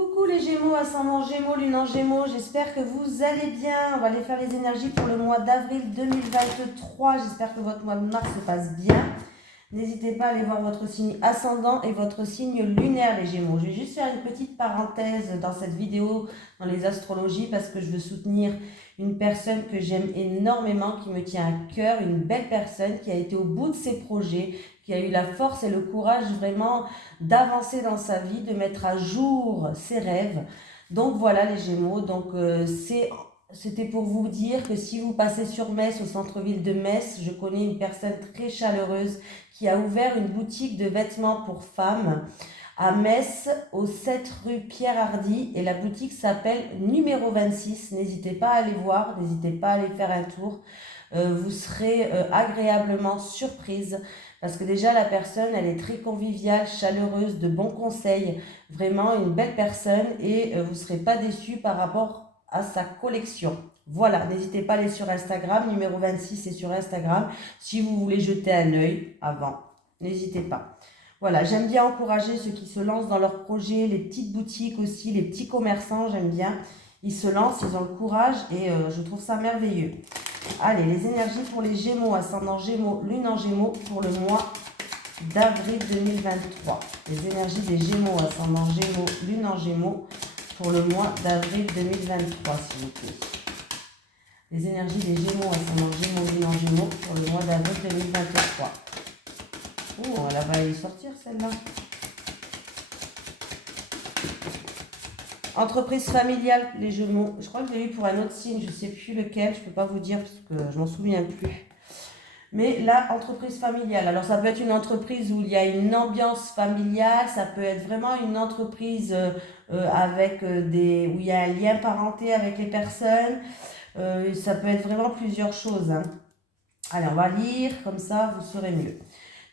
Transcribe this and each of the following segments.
Coucou les Gémeaux, ascendant Gémeaux, lune en Gémeaux, j'espère que vous allez bien. On va aller faire les énergies pour le mois d'avril 2023. J'espère que votre mois de mars se passe bien. N'hésitez pas à aller voir votre signe ascendant et votre signe lunaire les Gémeaux. Je vais juste faire une petite parenthèse dans cette vidéo, dans les astrologies, parce que je veux soutenir une personne que j'aime énormément, qui me tient à cœur, une belle personne qui a été au bout de ses projets, qui a eu la force et le courage vraiment d'avancer dans sa vie, de mettre à jour ses rêves. Donc voilà les Gémeaux, c'était pour vous dire que si vous passez sur Metz, au centre-ville de Metz, je connais une personne très chaleureuse qui a ouvert une boutique de vêtements pour femmes à Metz, au 7 rue Pierre-Hardy, et la boutique s'appelle Numéro 26. N'hésitez pas à aller voir, n'hésitez pas à aller faire un tour. Vous serez agréablement surprise parce que déjà la personne, elle est très conviviale, chaleureuse, de bons conseils, vraiment une belle personne, et vous ne serez pas déçus par rapport à sa collection. Voilà, n'hésitez pas à aller sur Instagram, Numéro 26 c'est sur Instagram, si vous voulez jeter un œil avant, n'hésitez pas. Voilà, j'aime bien encourager ceux qui se lancent dans leurs projets, les petites boutiques aussi, les petits commerçants, j'aime bien. Ils se lancent, ils ont le courage et je trouve ça merveilleux. Allez, les énergies pour les Gémeaux, ascendant Gémeaux, lune en Gémeaux pour le mois d'avril 2023. Les énergies des Gémeaux, ascendant Gémeaux, lune en Gémeaux pour le mois d'avril 2023, s'il vous plaît. Les énergies des Gémeaux, ascendant Gémeaux, lune en Gémeaux pour le mois d'avril 2023. Oh, elle va y sortir celle-là. Entreprise familiale, les Gémeaux. Je crois que je l'ai eu pour un autre signe, je ne sais plus lequel, je ne peux pas vous dire parce que je m'en souviens plus. Mais là, entreprise familiale. Alors ça peut être une entreprise où il y a une ambiance familiale, ça peut être vraiment une entreprise avec où il y a un lien parenté avec les personnes. Ça peut être vraiment plusieurs choses. Hein. Allez, on va lire, comme ça vous saurez mieux.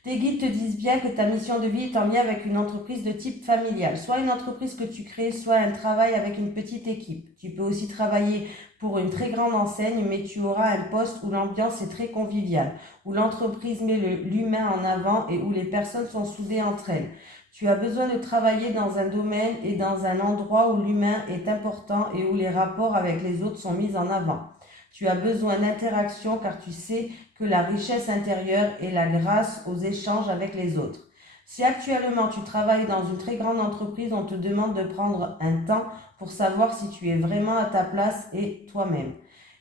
Tes guides te disent bien que ta mission de vie est en lien avec une entreprise de type familial. Soit une entreprise que tu crées, soit un travail avec une petite équipe. Tu peux aussi travailler pour une très grande enseigne, mais tu auras un poste où l'ambiance est très conviviale, où l'entreprise met l'humain en avant et où les personnes sont soudées entre elles. Tu as besoin de travailler dans un domaine et dans un endroit où l'humain est important et où les rapports avec les autres sont mis en avant. Tu as besoin d'interaction car tu sais que la richesse intérieure est la grâce aux échanges avec les autres. Si actuellement tu travailles dans une très grande entreprise, on te demande de prendre un temps pour savoir si tu es vraiment à ta place et toi-même.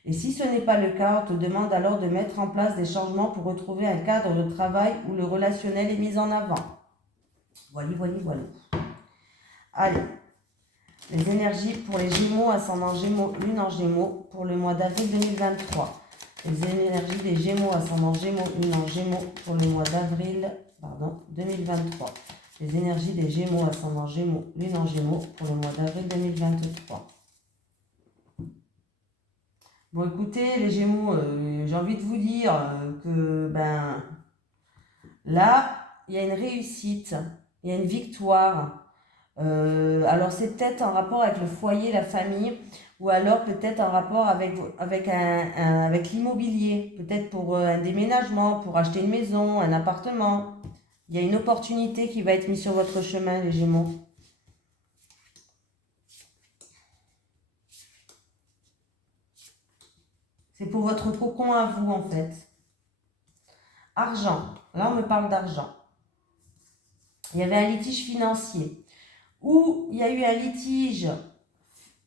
Et si ce n'est pas le cas, on te demande alors de mettre en place des changements pour retrouver un cadre de travail où le relationnel est mis en avant. Voilà. Allez, les énergies pour les Gémeaux, ascendant Gémeaux, lune en Gémeaux pour le mois d'avril 2023. Les énergies des Gémeaux, ascendant Gémeaux, lune en Gémeaux pour le mois d'avril 2023. Les énergies des Gémeaux, ascendant Gémeaux, lune en Gémeaux pour le mois d'avril 2023. Bon, écoutez, les Gémeaux, j'ai envie de vous dire que là, il y a une réussite, il y a une victoire. Alors c'est peut-être en rapport avec le foyer, la famille, ou alors peut-être en rapport avec l'immobilier, peut-être pour un déménagement, pour acheter une maison, un appartement. Il y a une opportunité qui va être mise sur votre chemin, les Gémeaux. C'est pour votre cocon à vous, en fait. Argent. Là, on me parle d'argent. Il y avait un litige financier. Ou il y a eu un litige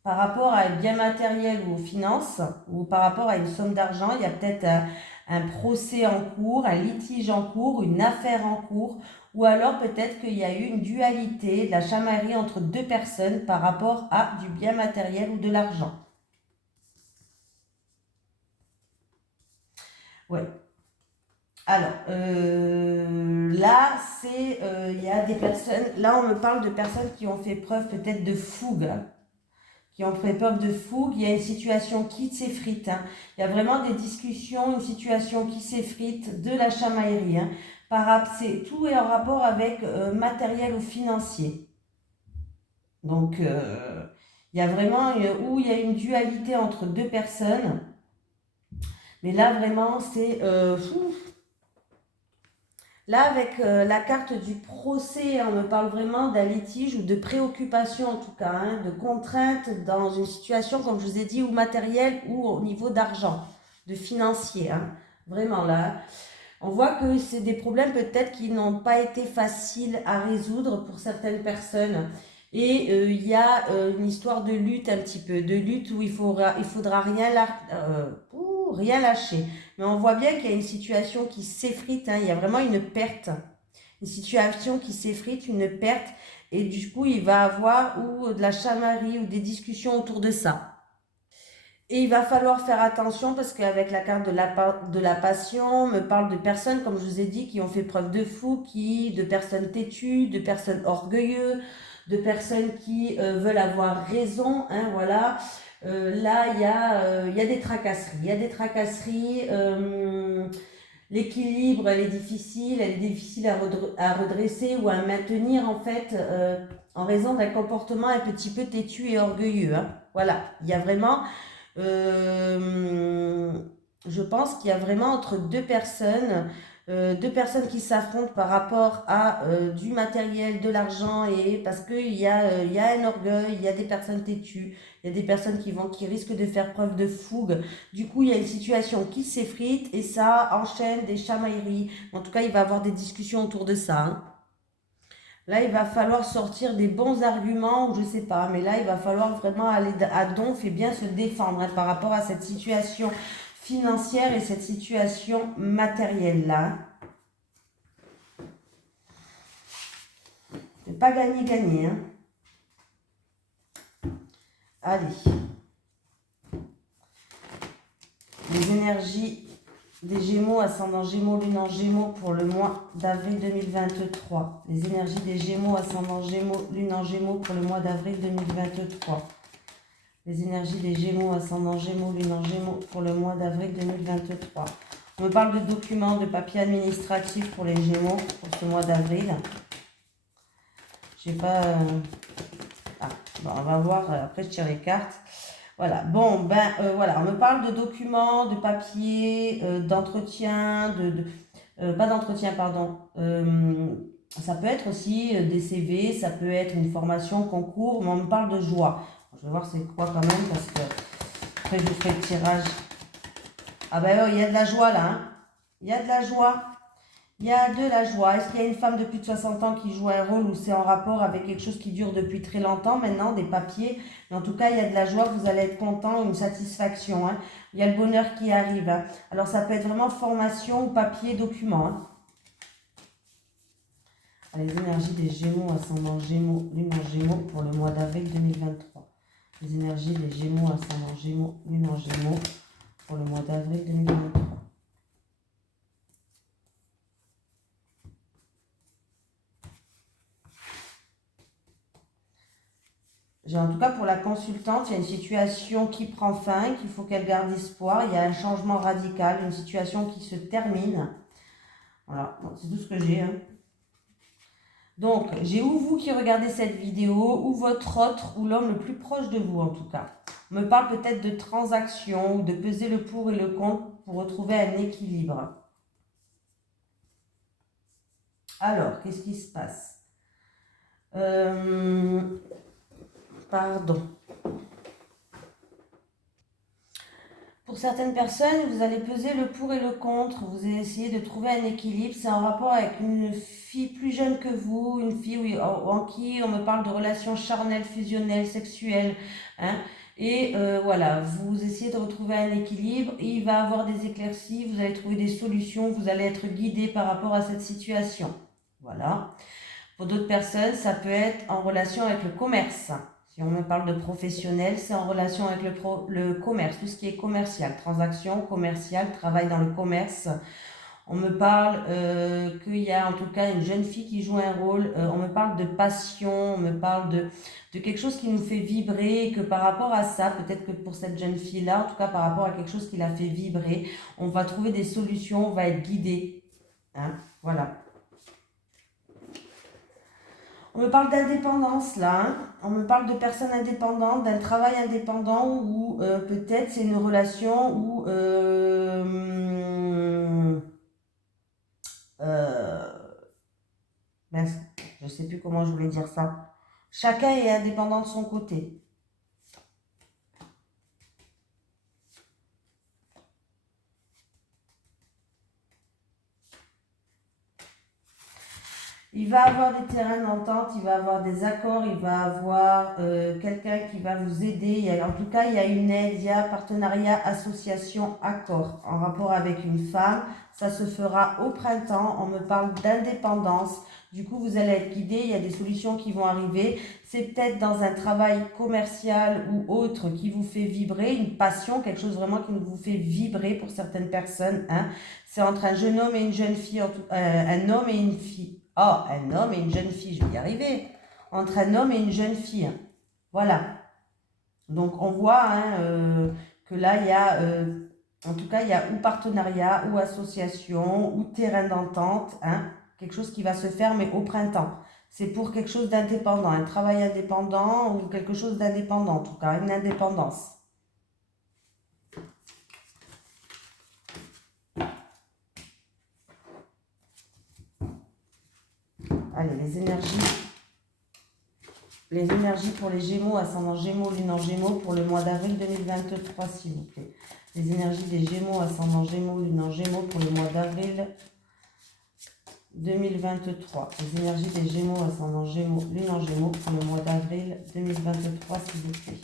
par rapport à un bien matériel ou aux finances, ou par rapport à une somme d'argent. Il y a peut-être un procès en cours, un litige en cours, une affaire en cours, ou alors peut-être qu'il y a eu une dualité, de la chamaillerie entre deux personnes par rapport à du bien matériel ou de l'argent. Ouais. Alors, là, il y a des personnes, là on me parle de personnes qui ont fait preuve peut-être de fougue, hein, qui ont fait preuve de fougue, il y a une situation qui s'effrite, hein. Il y a vraiment des discussions, une situation qui s'effrite, de la chamaillerie, hein. Tout est en rapport avec matériel ou financier. Donc, il y a vraiment où il y a une dualité entre deux personnes, mais là vraiment c'est... Là, avec la carte du procès, on me parle vraiment d'un litige ou de préoccupation en tout cas, hein, de contrainte dans une situation, comme je vous ai dit, ou matérielle ou au niveau d'argent, de financier. Hein. Vraiment là, on voit que c'est des problèmes peut-être qui n'ont pas été faciles à résoudre pour certaines personnes. Et il y a une histoire de lutte un petit peu, de lutte où il faudra rien lâcher. Mais on voit bien qu'il y a une situation qui s'effrite, hein, il y a vraiment une perte, une situation qui s'effrite, une perte. Et du coup, il va avoir ou de la chamaillerie ou des discussions autour de ça. Et il va falloir faire attention parce qu'avec la carte de la passion, on me parle de personnes, comme je vous ai dit, qui ont fait preuve de fou, de personnes têtues, de personnes orgueilleuses, de personnes qui veulent avoir raison. Hein, voilà. Là, il y a des tracasseries. Il y a des tracasseries. L'équilibre, elle est difficile à redresser ou à maintenir en fait en raison d'un comportement un petit peu têtu et orgueilleux. Hein. Voilà, il y a vraiment je pense qu'il y a vraiment entre deux personnes qui s'affrontent par rapport à du matériel, de l'argent, et parce qu'il il y a un orgueil, il y a des personnes têtues, il y a des personnes qui risquent de faire preuve de fougue. Du coup, il y a une situation qui s'effrite et ça enchaîne des chamailleries. En tout cas, il va y avoir des discussions autour de ça. Hein. Là, il va falloir sortir des bons arguments, ou je sais pas, mais là, il va falloir vraiment aller à donf et bien se défendre hein, par rapport à cette situation financière et cette situation matérielle-là. C'est pas gagner-gagner. Hein. Allez. Les énergies des Gémeaux, ascendant Gémeaux, lune en Gémeaux pour le mois d'avril 2023. Les énergies des Gémeaux, ascendant Gémeaux, lune en Gémeaux pour le mois d'avril 2023. Les énergies des Gémeaux, ascendant Gémeaux, lune en Gémeaux pour le mois d'avril 2023. On me parle de documents, de papiers administratifs pour les Gémeaux pour ce mois d'avril. Je sais pas... bon, on va voir, après je tire les cartes. Voilà, bon, voilà, on me parle de documents, de papiers, d'entretien, pas d'entretien, pardon. Ça peut être aussi des CV, ça peut être une formation, concours, mais on me parle de joie. Je vais voir c'est quoi quand même, parce que après je vous ferai le tirage. Ah ben il y a de la joie là, hein. Il y a de la joie. Il y a de la joie. Est-ce qu'il y a une femme de plus de 60 ans qui joue un rôle ou c'est en rapport avec quelque chose qui dure depuis très longtemps maintenant, des papiers? Mais en tout cas, il y a de la joie, vous allez être content, une satisfaction. Hein. Il y a le bonheur qui arrive. Hein. Alors, ça peut être vraiment formation, papier, document. Hein. Les énergies des Gémeaux, ascendant Gémeaux, lune en Gémeaux pour le mois d'avril 2023. Les énergies des Gémeaux, ascendant Gémeaux, lune en Gémeaux pour le mois d'avril 2023. En tout cas, pour la consultante, il y a une situation qui prend fin, qu'il faut qu'elle garde espoir. Il y a un changement radical, une situation qui se termine. Voilà, c'est tout ce que j'ai. Hein. Donc, j'ai ou vous qui regardez cette vidéo, ou votre autre, ou l'homme le plus proche de vous en tout cas. On me parle peut-être de transactions, ou de peser le pour et le contre pour retrouver un équilibre. Alors, qu'est-ce qui se passe Pardon. Pour certaines personnes, vous allez peser le pour et le contre. Vous allez essayer de trouver un équilibre. C'est en rapport avec une fille plus jeune que vous, une fille en qui on me parle de relations charnelles, fusionnelles, sexuelles. Hein. Et voilà, vous essayez de retrouver un équilibre. Et il va avoir des éclaircies. Vous allez trouver des solutions. Vous allez être guidé par rapport à cette situation. Voilà. Pour d'autres personnes, ça peut être en relation avec le commerce. Si on me parle de professionnel, c'est en relation avec le commerce, tout ce qui est commercial, transaction commerciale, travail dans le commerce. On me parle qu'il y a en tout cas une jeune fille qui joue un rôle, on me parle de passion, on me parle de quelque chose qui nous fait vibrer, et que par rapport à ça, peut-être que pour cette jeune fille-là, en tout cas par rapport à quelque chose qui la fait vibrer, on va trouver des solutions, on va être guidé. Hein, voilà. On me parle d'indépendance là, hein. On me parle de personnes indépendantes, d'un travail indépendant ou peut-être c'est une relation où Ben, je ne sais plus comment je voulais dire ça. Chacun est indépendant de son côté. Il va avoir des terrains d'entente, il va avoir des accords, il va avoir quelqu'un qui va vous aider. En tout cas, il y a une aide, il y a partenariat, association, accord en rapport avec une femme. Ça se fera au printemps. On me parle d'indépendance. Du coup, vous allez être guidé. Il y a des solutions qui vont arriver. C'est peut-être dans un travail commercial ou autre qui vous fait vibrer, une passion, quelque chose vraiment qui vous fait vibrer pour certaines personnes. Hein. C'est entre un jeune homme et une jeune fille, un homme et une fille. Oh, un homme et une jeune fille, je vais y arriver. Entre un homme et une jeune fille. Voilà. Donc, on voit que là, il y a, en tout cas, il y a ou partenariat, ou association, ou terrain d'entente. Hein, quelque chose qui va se faire, mais au printemps. C'est pour quelque chose d'indépendant, un travail indépendant ou quelque chose d'indépendant, en tout cas, une indépendance. Allez, les énergies pour les Gémeaux, ascendant Gémeaux, lune en Gémeaux pour le mois d'avril 2023, s'il vous plaît. Les énergies des Gémeaux, ascendant Gémeaux, lune en Gémeaux pour le mois d'avril 2023. Les énergies des Gémeaux, ascendant Gémeaux, lune en Gémeaux pour le mois d'avril 2023, s'il vous plaît.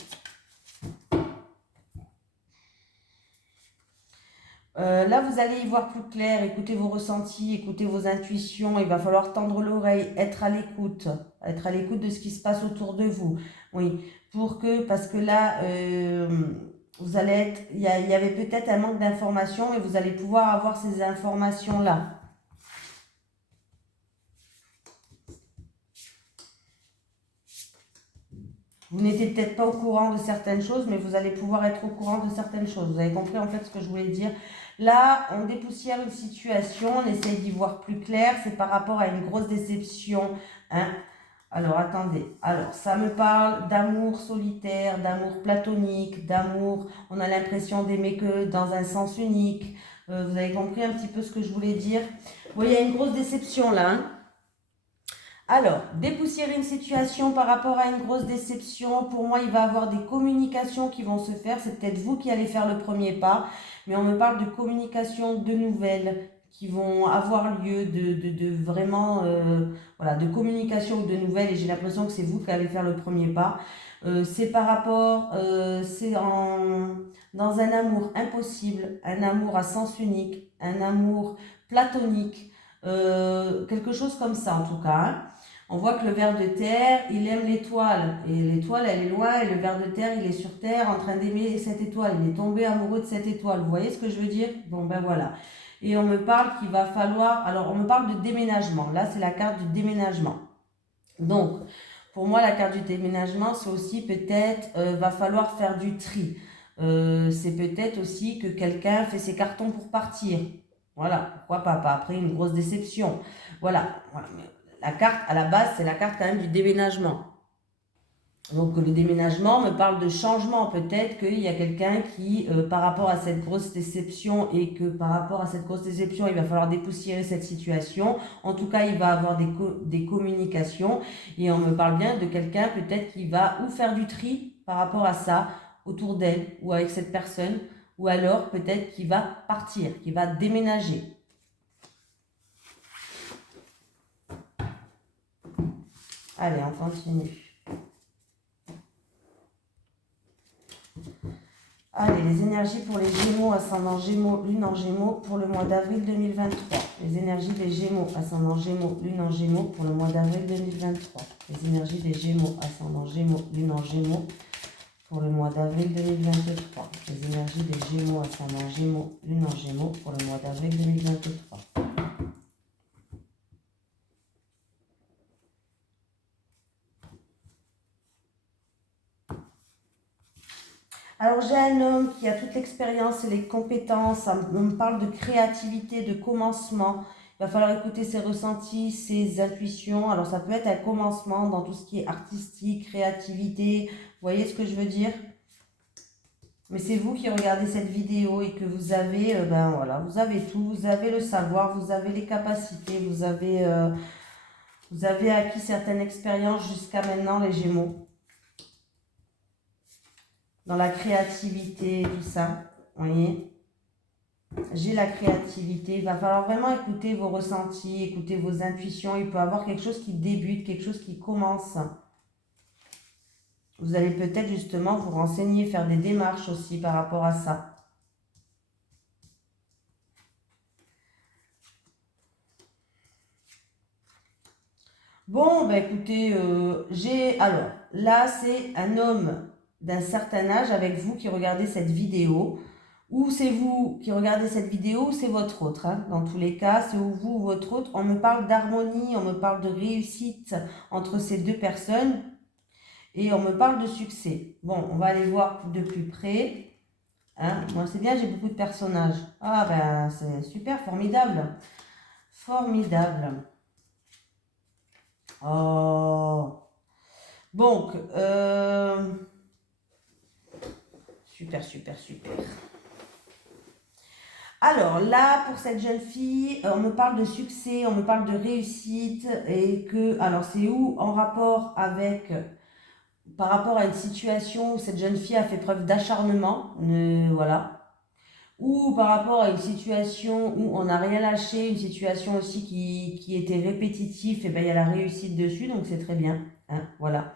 Là, vous allez y voir plus clair, écoutez vos ressentis, écoutez vos intuitions. Il va falloir tendre l'oreille, être à l'écoute de ce qui se passe autour de vous. Oui, parce que là, vous allez être, il y avait peut-être un manque d'informations et vous allez pouvoir avoir ces informations-là. Vous n'étiez peut-être pas au courant de certaines choses, mais vous allez pouvoir être au courant de certaines choses. Vous avez compris en fait ce que je voulais dire. Là, on dépoussière une situation, on essaye d'y voir plus clair. C'est par rapport à une grosse déception. Hein. Alors, attendez. Alors, ça me parle d'amour solitaire, d'amour platonique, d'amour. On a l'impression d'aimer que dans un sens unique. Vous avez compris un petit peu ce que je voulais dire. Bon, il y a une grosse déception là. Hein. Alors, dépoussiérer une situation par rapport à une grosse déception, pour moi, il va y avoir des communications qui vont se faire. C'est peut-être vous qui allez faire le premier pas, mais on me parle de communication, de nouvelles qui vont avoir lieu, de vraiment, voilà, de communication ou de nouvelles, et j'ai l'impression que c'est vous qui allez faire le premier pas. C'est par rapport, dans un amour impossible, un amour à sens unique, un amour platonique, quelque chose comme ça en tout cas. Hein. On voit que le ver de terre, il aime l'étoile. Et l'étoile, elle est loin. Et le ver de terre, il est sur terre en train d'aimer cette étoile. Il est tombé amoureux de cette étoile. Vous voyez ce que je veux dire? Bon, ben voilà. Et on me parle qu'il va falloir... Alors, on me parle de déménagement. Là, c'est la carte du déménagement. Donc, pour moi, la carte du déménagement, c'est aussi peut-être... va falloir faire du tri. C'est peut-être aussi que quelqu'un fait ses cartons pour partir. Voilà. Pourquoi pas après une grosse déception. Voilà. La carte, à la base, c'est la carte quand même du déménagement. Donc le déménagement me parle de changement. Peut-être qu'il y a quelqu'un qui, par rapport à cette grosse déception, et que par rapport à cette grosse déception, il va falloir dépoussiérer cette situation. En tout cas, il va avoir des communications. Et on me parle bien de quelqu'un peut-être qui va ou faire du tri par rapport à ça, autour d'elle, ou avec cette personne, ou alors peut-être qu'il va partir, qu'il va déménager. Allez, on continue. Allez, les énergies pour les Gémeaux, ascendant Gémeaux, lune en Gémeaux pour le mois d'avril 2023. Les énergies des Gémeaux, ascendant Gémeaux, lune en Gémeaux pour le mois d'avril 2023. Les énergies des Gémeaux, ascendant Gémeaux, lune en Gémeaux pour le mois d'avril 2023. Les énergies des Gémeaux, ascendant Gémeaux, lune en Gémeaux pour le mois d'avril 2023. Alors j'ai un homme qui a toute l'expérience et les compétences, on me parle de créativité, de commencement. Il va falloir écouter ses ressentis, ses intuitions. Alors ça peut être un commencement dans tout ce qui est artistique, créativité. Vous voyez ce que je veux dire? Mais c'est vous qui regardez cette vidéo et que vous avez, voilà, vous avez tout. Vous avez le savoir, vous avez les capacités, vous avez... Vous avez acquis certaines expériences jusqu'à maintenant, les Gémeaux. Dans la créativité, tout ça. Vous voyez? J'ai la créativité. Il va falloir vraiment écouter vos ressentis, écouter vos intuitions. Il peut y avoir quelque chose qui débute, quelque chose qui commence. Vous allez peut-être justement vous renseigner, faire des démarches aussi par rapport à ça. Bon, bah écoutez, alors, là, c'est un homme d'un certain âge avec vous qui regardez cette vidéo. Ou c'est vous qui regardez cette vidéo, ou c'est votre autre. Hein. Dans tous les cas, c'est vous ou votre autre. On me parle d'harmonie, on me parle de réussite entre ces deux personnes. Et on me parle de succès. Bon, on va aller voir de plus près. Hein. Moi, c'est bien, j'ai beaucoup de personnages. Ah ben, c'est super, formidable. Formidable. Oh. Donc, super, super, super. Alors là, pour cette jeune fille, on me parle de succès, on me parle de réussite et que, alors c'est où en rapport avec, par rapport à une situation où cette jeune fille a fait preuve d'acharnement, voilà, ou par rapport à une situation où on n'a rien lâché, une situation aussi qui était répétitive, et ben il y a la réussite dessus, donc c'est très bien, hein, voilà.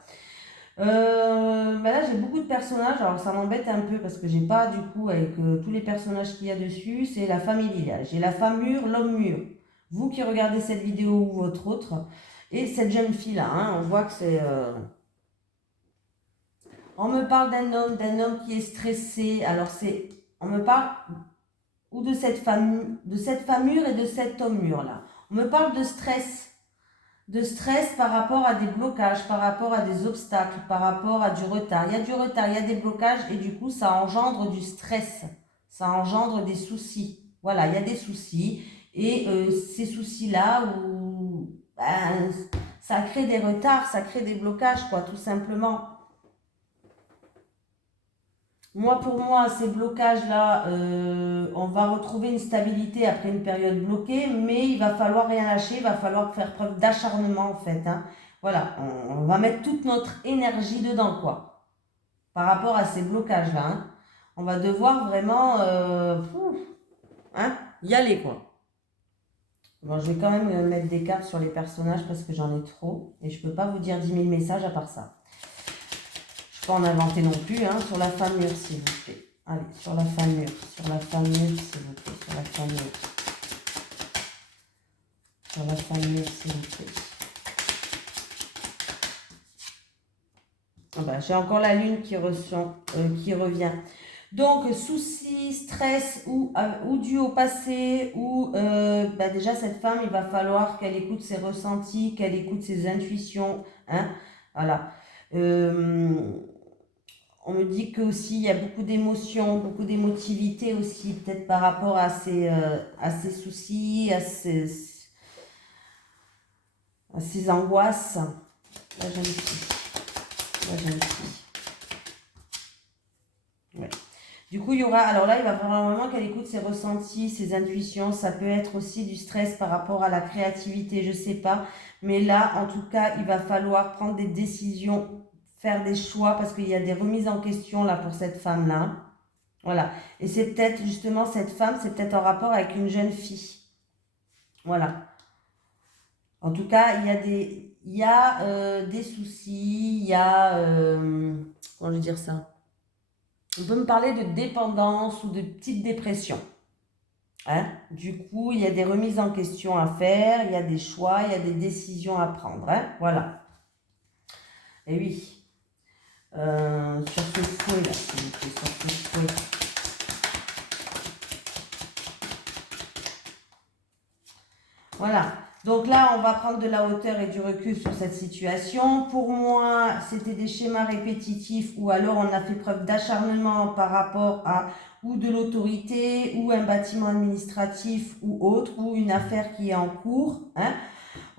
Ben là j'ai beaucoup de personnages, alors ça m'embête un peu parce que j'ai pas du coup avec tous les personnages qu'il y a dessus, c'est la famille Lilia. J'ai la femme mûre, l'homme mûr. Vous qui regardez cette vidéo ou votre autre, et cette jeune fille là, hein, on voit que c'est... On me parle d'un homme qui est stressé, alors c'est... On me parle ou de cette femme mûre et de cet homme mûr là. On me parle de stress. De stress par rapport à des blocages, par rapport à des obstacles, par rapport à du retard. Il y a du retard, il y a des blocages et du coup ça engendre du stress, ça engendre des soucis. Voilà, il y a des soucis et ces soucis-là, ben, ça crée des retards, ça crée des blocages, quoi, tout simplement. Pour moi, ces blocages-là, on va retrouver une stabilité après une période bloquée, mais il va falloir rien lâcher, il va falloir faire preuve d'acharnement en fait. Hein. Voilà, on va mettre toute notre énergie dedans, quoi, par rapport à ces blocages-là. Hein. On va devoir vraiment y aller, quoi. Bon, je vais quand même mettre des cartes sur les personnages parce que j'en ai trop et je peux pas vous dire 10 000 messages à part ça. Pas en inventer non plus, hein, sur la femme mûre, s'il vous plaît. Allez, sur la femme mûre, s'il vous plaît, sur la femme mûre. Sur la femme mûre, s'il vous plaît. Ah ben, j'ai encore la lune qui revient. Donc, soucis, stress ou dû au passé, ou déjà cette femme, il va falloir qu'elle écoute ses ressentis, qu'elle écoute ses intuitions. Hein, voilà. On me dit que aussi il y a beaucoup d'émotions, beaucoup d'émotivité aussi, peut-être par rapport à ces soucis, à ces angoisses. La jeune fille. La jeune fille. Ouais. Du coup, il y aura, alors là, il va falloir vraiment qu'elle écoute ses ressentis, ses intuitions. Ça peut être aussi du stress par rapport à la créativité, je sais pas. Mais là, en tout cas, il va falloir prendre des décisions, faire des choix, parce qu'il y a des remises en question là pour cette femme-là. Voilà. Et c'est peut-être justement cette femme, c'est peut-être en rapport avec une jeune fille. Voilà. En tout cas, il y a des soucis, il y a... comment je vais dire ça? On peut me parler de dépendance ou de petite dépression. Hein? Du coup, il y a des remises en question à faire, il y a des choix, il y a des décisions à prendre. Hein? Voilà. Et oui. Sur ce fouet là, s'il vous plaît, sur ce fouet. Voilà. Donc là, on va prendre de la hauteur et du recul sur cette situation. Pour moi, c'était des schémas répétitifs ou alors on a fait preuve d'acharnement par rapport à ou de l'autorité ou un bâtiment administratif ou autre ou une affaire qui est en cours. Hein.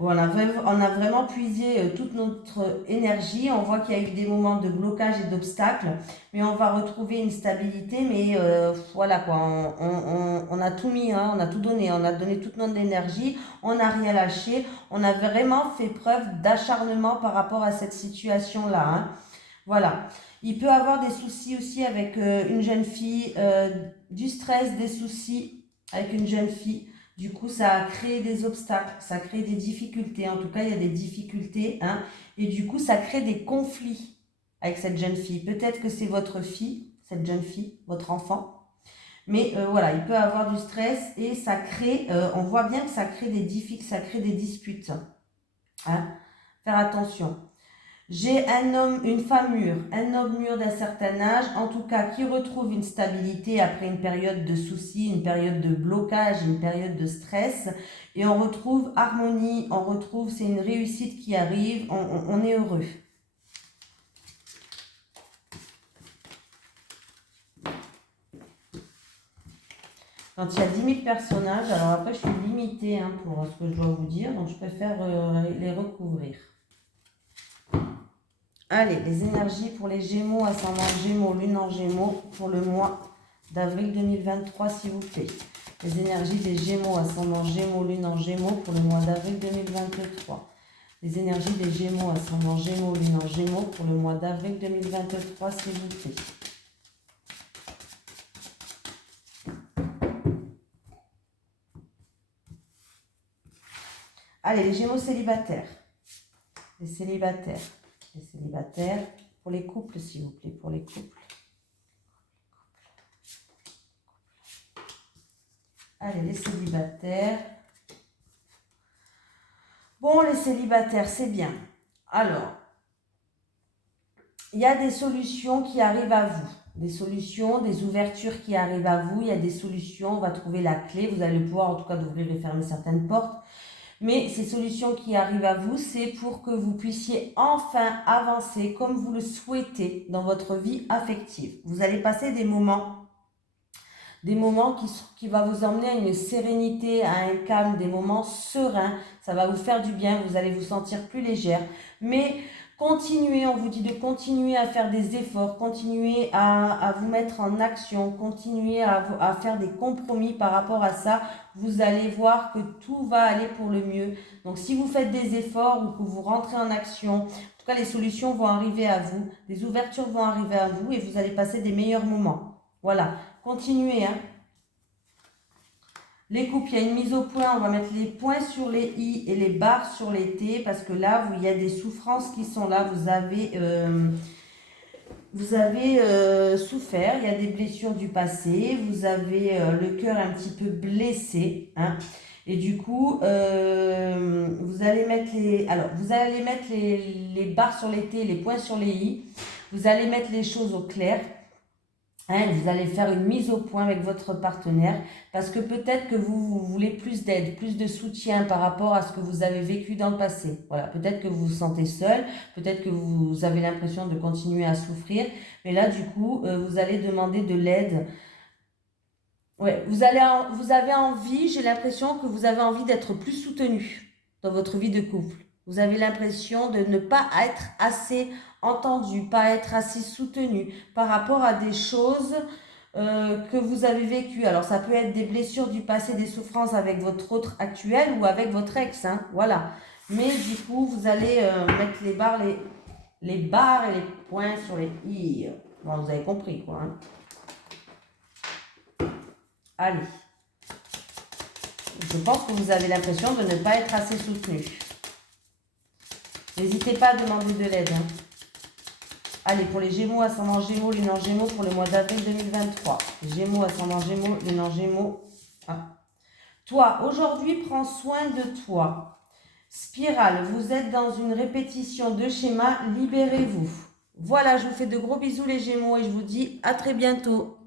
où on a vraiment puisé toute notre énergie. On voit qu'il y a eu des moments de blocage et d'obstacles, mais on va retrouver une stabilité. Mais voilà quoi, on a tout mis, hein, on a tout donné, on a donné toute notre énergie, on n'a rien lâché. On a vraiment fait preuve d'acharnement par rapport à cette situation-là, hein. Voilà. Il peut avoir des soucis aussi avec une jeune fille, du stress, des soucis avec une jeune fille. Du coup, ça a créé des obstacles, ça crée des difficultés. En tout cas, il y a des difficultés, hein. Et du coup, ça crée des conflits avec cette jeune fille. Peut-être que c'est votre fille, cette jeune fille, votre enfant. Mais voilà, il peut avoir du stress et ça crée, on voit bien que ça crée des ça crée des disputes, hein. Faire attention. J'ai un homme, une femme mûre, un homme mûr d'un certain âge, en tout cas qui retrouve une stabilité après une période de soucis, une période de blocage, une période de stress. Et on retrouve harmonie, on retrouve, c'est une réussite qui arrive, on est heureux. Quand il y a 10 000 personnages, alors après je suis limitée hein, pour ce que je dois vous dire, donc je préfère les recouvrir. Allez, les énergies pour les Gémeaux, ascendant Gémeaux, lune en Gémeaux, pour le mois d'avril 2023, s'il vous plaît. Les énergies des Gémeaux, ascendant Gémeaux, lune en Gémeaux, pour le mois d'avril 2023. Les énergies des Gémeaux, ascendant Gémeaux, lune en Gémeaux, pour le mois d'avril 2023, s'il vous plaît. Allez, les Gémeaux célibataires. Les célibataires. Les célibataires, pour les couples, s'il vous plaît, pour les couples. Allez, les célibataires. Bon, les célibataires, c'est bien. Alors, il y a des solutions qui arrivent à vous. Des solutions, des ouvertures qui arrivent à vous. Il y a des solutions, on va trouver la clé. Vous allez pouvoir, en tout cas, d'ouvrir et fermer certaines portes. Mais ces solutions qui arrivent à vous, c'est pour que vous puissiez enfin avancer comme vous le souhaitez dans votre vie affective. Vous allez passer des moments qui vont vous emmener à une sérénité, à un calme, des moments sereins. Ça va vous faire du bien, vous allez vous sentir plus légère. Mais continuez, on vous dit de continuer à faire des efforts, continuer à vous mettre en action, continuer à faire des compromis par rapport à ça. Vous allez voir que tout va aller pour le mieux. Donc si vous faites des efforts ou que vous rentrez en action, en tout cas les solutions vont arriver à vous, des ouvertures vont arriver à vous et vous allez passer des meilleurs moments. Voilà, continuez, hein. Les couples, il y a une mise au point, on va mettre les points sur les i et les barres sur les t parce que là, il y a des souffrances qui sont là, vous avez souffert, il y a des blessures du passé, vous avez le cœur un petit peu blessé, hein, et du coup, vous allez mettre les barres sur les t, les points sur les i, vous allez mettre les choses au clair. Hein, vous allez faire une mise au point avec votre partenaire parce que peut-être que vous voulez plus d'aide, plus de soutien par rapport à ce que vous avez vécu dans le passé. Voilà, peut-être que vous vous sentez seul, peut-être que vous avez l'impression de continuer à souffrir, mais là du coup, vous allez demander de l'aide. Ouais, vous avez envie, j'ai l'impression que vous avez envie d'être plus soutenu dans votre vie de couple. Vous avez l'impression de ne pas être assez entendu, pas être assez soutenu par rapport à des choses que vous avez vécues. Alors ça peut être des blessures du passé, des souffrances avec votre autre actuel ou avec votre ex, hein, voilà. Mais du coup, vous allez mettre les barres et les points sur les i. Bon, vous avez compris quoi, hein. Allez. Je pense que vous avez l'impression de ne pas être assez soutenu. N'hésitez pas à demander de l'aide, hein. Allez, pour les Gémeaux, ascendant Gémeaux, lune en Gémeaux, pour le mois d'avril 2023. Gémeaux, ascendant Gémeaux, lune en Gémeaux. Ah. Toi, aujourd'hui, prends soin de toi. Spirale, vous êtes dans une répétition de schéma, libérez-vous. Voilà, je vous fais de gros bisous les Gémeaux et je vous dis à très bientôt.